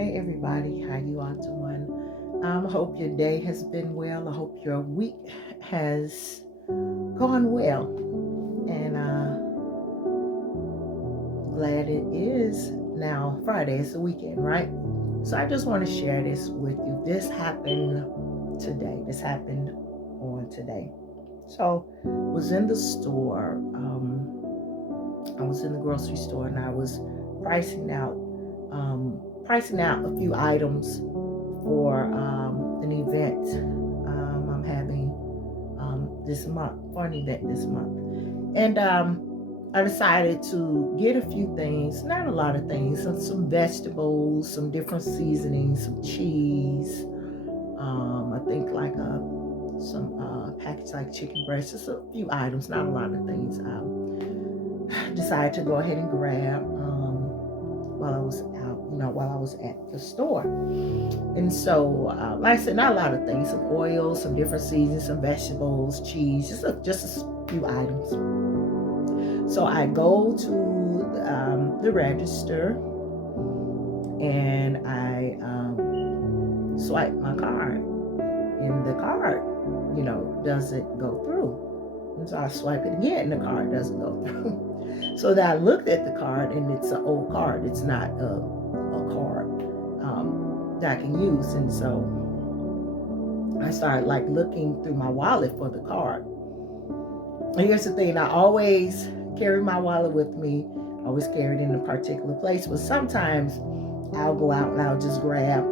Hey everybody, how you all doing? I hope your day has been well. I hope your week has gone well. And glad it is now Friday. It's the weekend, right? So I just want to share this with you. This happened today. This happened on today. So I was in the store. I was in the grocery store and I was pricing out a few items for an event I'm having this month, for an event this month. And I decided to get a few things, not a lot of things, some vegetables, some different seasonings, some cheese. I think like some package like chicken breast, just a few items, not a lot of things. Decided to go ahead and grab while I was out, while I was at the store. And so, like I said, not a lot of things, some oil, some different seasonings, some vegetables, cheese, just a few items. So I go to the register and I swipe my card, and the card, doesn't go through. And so I swipe it again, and the card doesn't go through. So then I looked at the card, and it's an old card. It's not a card that I can use. And so I started looking through my wallet for the card. And here's the thing: I always carry my wallet with me. I always carry it in a particular place. But sometimes I'll go out and I'll just grab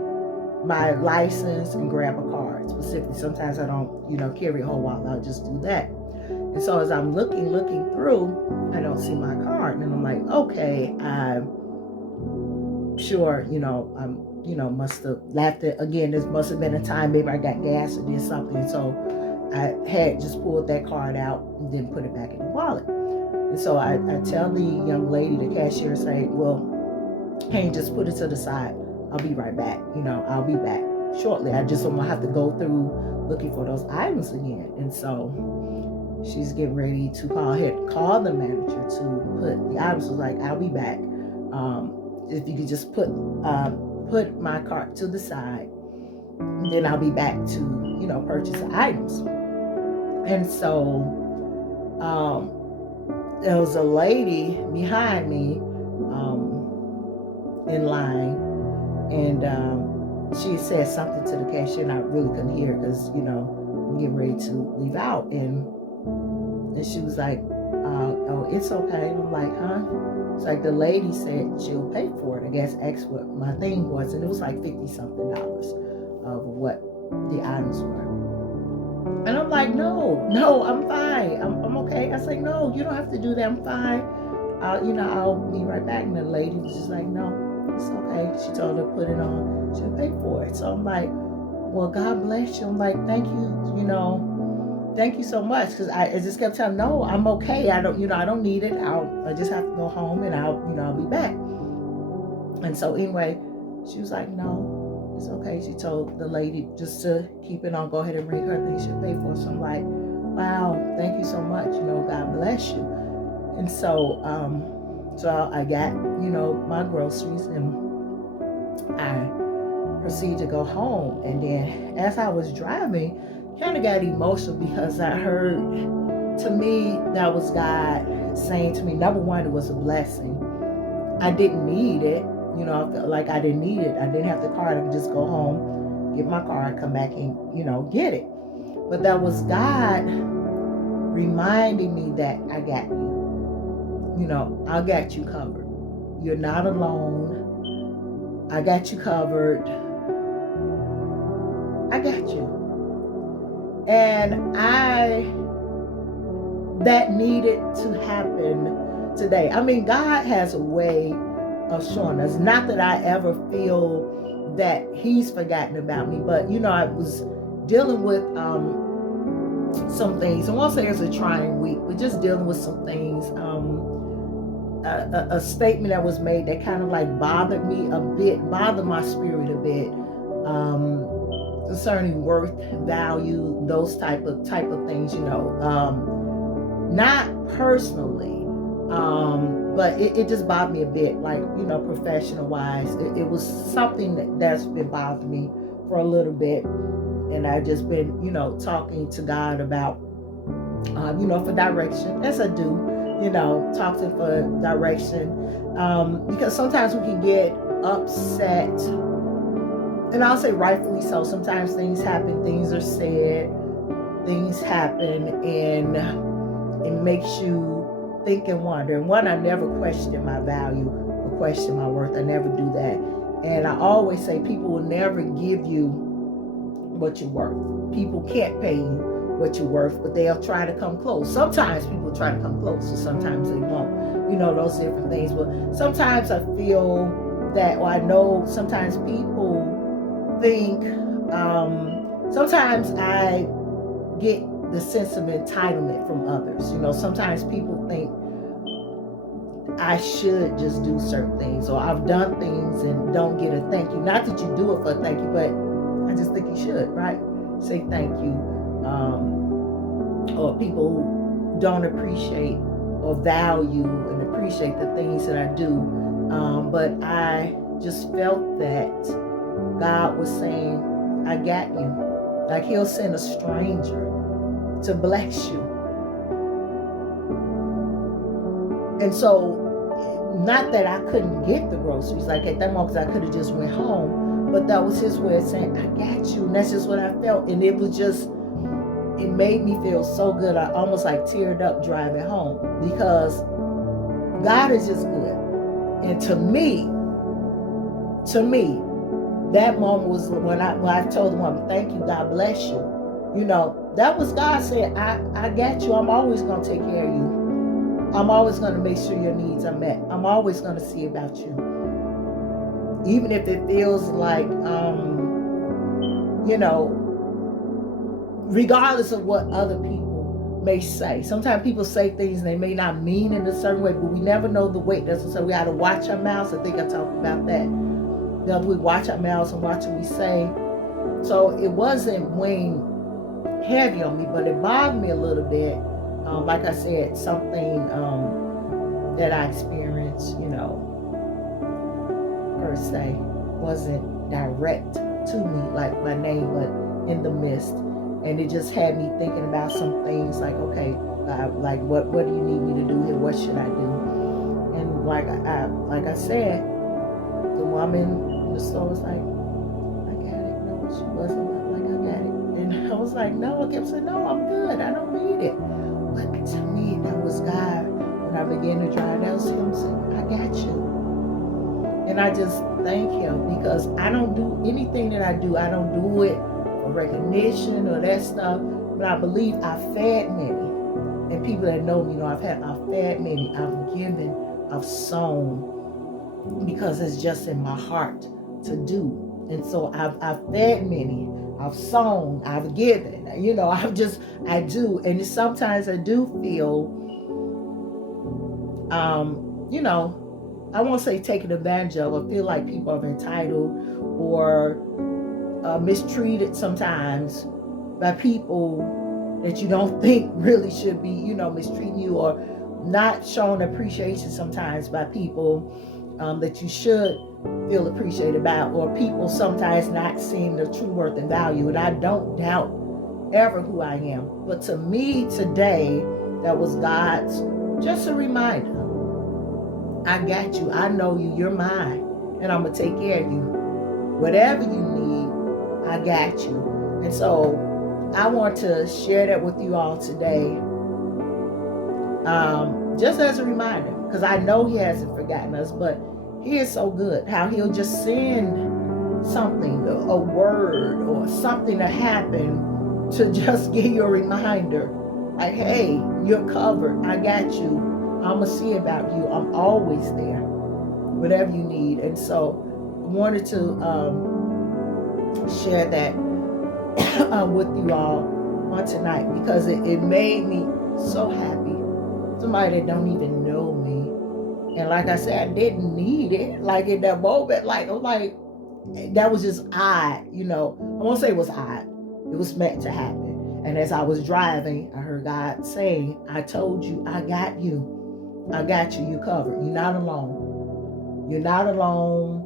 my license and grab a card specifically. Sometimes I don't, carry a whole wallet. I'll just do that. And so as I'm looking through, I don't see my card. And I'm like, okay, I'm sure, must have left it again. This must have been a time maybe I got gas or did something. So I had just pulled that card out and then put it back in the wallet. And so I tell the young lady, the cashier, say, well, hey, just put it to the side. I'll be right back. I'll be back shortly. I just don't want to have to go through looking for those items again. And so she's getting ready to call the manager to put the items. I was like, I'll be back. If you could just put my cart to the side, then I'll be back to, purchase the items. And so there was a lady behind me in line, and she said something to the cashier, and I really couldn't hear because, I'm getting ready to leave out. And she was like, oh, it's okay. And I'm like, huh? It's like the lady said she'll pay for it. I guess asked what my thing was, and it was like $50-something of what the items were. And I'm like, no, I'm fine. I'm okay. I say, no, you don't have to do that. I'm fine. I'll be right back. And the lady was just like, no, it's okay. She told her to put it on. She'll pay for it. So I'm like, well, God bless you. I'm like, thank you, thank you so much. Because I just kept telling her, no, I'm okay. I don't need it. I just have to go home and I'll be back. And so anyway, she was like, no, it's okay. She told the lady just to keep it on, go ahead and bring her thing, she'll pay for it. So I'm like, wow, thank you so much. God bless you. And so, I got, my groceries, and I proceeded to go home. And then as I was driving, kind of got emotional because I heard, to me, that was God saying to me, number one, it was a blessing. I didn't need it. I felt like I didn't need it. I didn't have the card. I could just go home, get my card, come back and, get it. But that was God reminding me that I got you. I got you covered. You're not alone. I got you covered. I got you. And that needed to happen today. I mean, God has a way of showing us. Not that I ever feel that He's forgotten about me, but I was dealing with some things. I won't say it's a trying week, but just dealing with some things. A statement that was made that kind of bothered me a bit, bothered my spirit a bit, concerning worth, value, those type of things. Not personally, But it just bothered me a bit, like, professional wise. It was something that's been bothering me for a little bit. And I've just been, talking to God about, for direction, as I do, talk to him for direction. Because sometimes we can get upset, and I'll say rightfully so. Sometimes things happen, things are said, things happen, and it makes you think and wonder. And one, I never question my value or question my worth. I never do that. And I always say people will never give you what you're worth. People can't pay you what you're worth, but they'll try to come close. Sometimes people try to come close, and sometimes they won't. Those different things. But sometimes I feel that, or I know sometimes people think, sometimes I get the sense of entitlement from others. Sometimes people think I should just do certain things, or I've done things and don't get a thank you. Not that you do it for a thank you, but I just think you should, right? Say thank you. Or people don't appreciate or value and appreciate the things that I do. But I just felt that God was saying, I got you. Like he'll send a stranger to bless you. And so, not that I couldn't get the groceries, like at that moment, because I could have just went home, but that was his way of saying, I got you. And that's just what I felt. And it made me feel so good. I almost like teared up driving home, because God is just good. And to me, that moment was when I told the woman, thank you, God bless you. That was God saying, I got you. I'm always going to take care of you. I'm always going to make sure your needs are met. I'm always going to see about you. Even if it feels like, regardless of what other people may say. Sometimes people say things they may not mean in a certain way, but we never know the weight. That's what I say. We got to watch our mouths. I think I talked about that. We watch our mouths and watch what we say. So it wasn't weighing heavy on me, but it bothered me a little bit. Like I said, something that I experienced, per se, wasn't direct to me, like my name, but in the midst. And it just had me thinking about some things like, okay, God, like what do you need me to do here? What should I do? And like I said, the woman in the store was like, I got it. No, she wasn't like, I got it. And I was like, no, I kept saying, no, I'm good. I don't need it. But to me, that was God. When I began to drive, that was him saying, I got you. And I just thank him, because I don't do anything that I do. I don't do it for recognition or that stuff. But I believe I fed many. And people that know me know I've fed many. I've given, I've sown, because it's just in my heart to do. And so I've fed many. I've sown, I've given, I do. And sometimes I do feel, I won't say taken advantage of, or feel like people are entitled or mistreated sometimes by people that you don't think really should be, mistreating you, or not showing appreciation sometimes by people that you should feel appreciated about, or people sometimes not seeing the true worth and value. And I don't doubt ever who I am. But to me today, that was God's just a reminder. I got you. I know you. You're mine. And I'm going to take care of you. Whatever you need, I got you. And so I want to share that with you all today. Just as a reminder, because I know he hasn't forgotten us, but he is so good, how he'll just send something, a word or something to happen to just give you a reminder. Like, hey, you're covered. I got you. I'm going to see about you. I'm always there. Whatever you need. And so I wanted to share that with you all on tonight, because it made me so happy. Somebody that don't even know me. And like I said, I didn't need it. Like in that moment, that was just odd, I won't say it was odd. It was meant to happen. And as I was driving, I heard God saying, I told you, I got you. I got you. You covered. You're not alone. You're not alone.